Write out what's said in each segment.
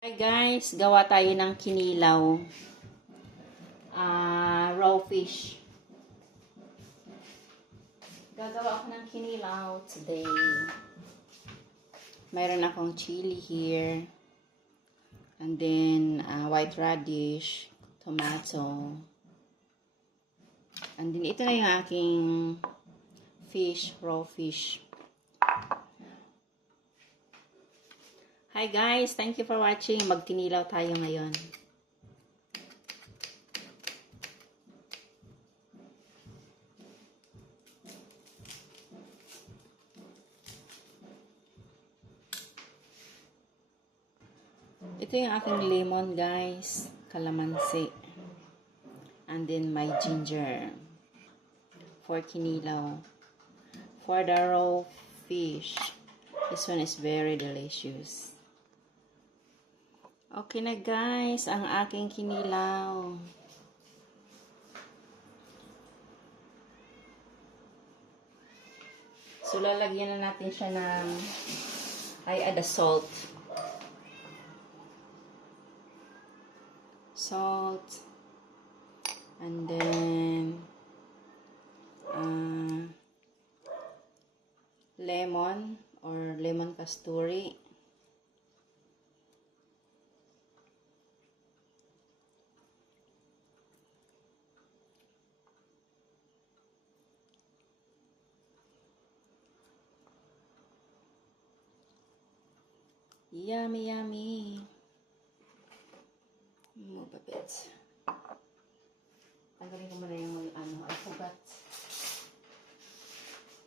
Hi guys, gawa tayo ng kinilaw. Raw fish. Gagawa ako ng kinilaw today. Mayroon akong chili here. And then, white radish, tomato. And then, ito na yung aking fish, raw fish. Hi guys, thank you for watching. Magkinilaw tayo ngayon. Ito yung aking lemon guys, kalamansi. And then my ginger for kinilaw. For the raw fish, this one is very delicious. Okay na guys, ang aking kinilaw. So lalagyan na natin siya ng I add a salt. Salt. And then lemon or lemon kasturi. Yummy, yummy. Move a bit. Tanggalin ko muna yung I forgot.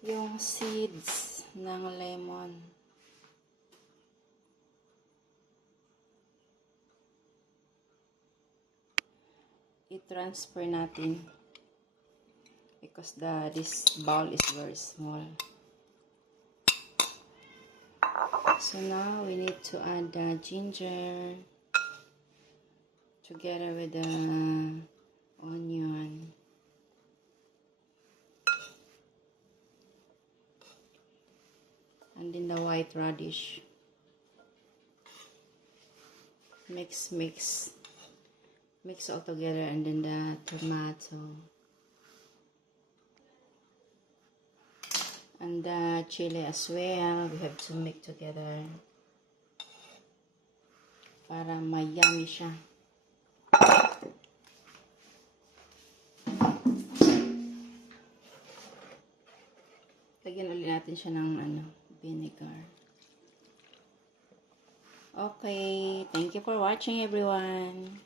Yung seeds ng lemon. I-transfer natin because this bowl is very small. So now we need to add the ginger together with the onion. And then the white radish. Mix all together, and then the tomato. And the chili as well, we have to mix together para mayami siya. Lagyan ulit natin siya ng vinegar. Okay, thank you for watching everyone.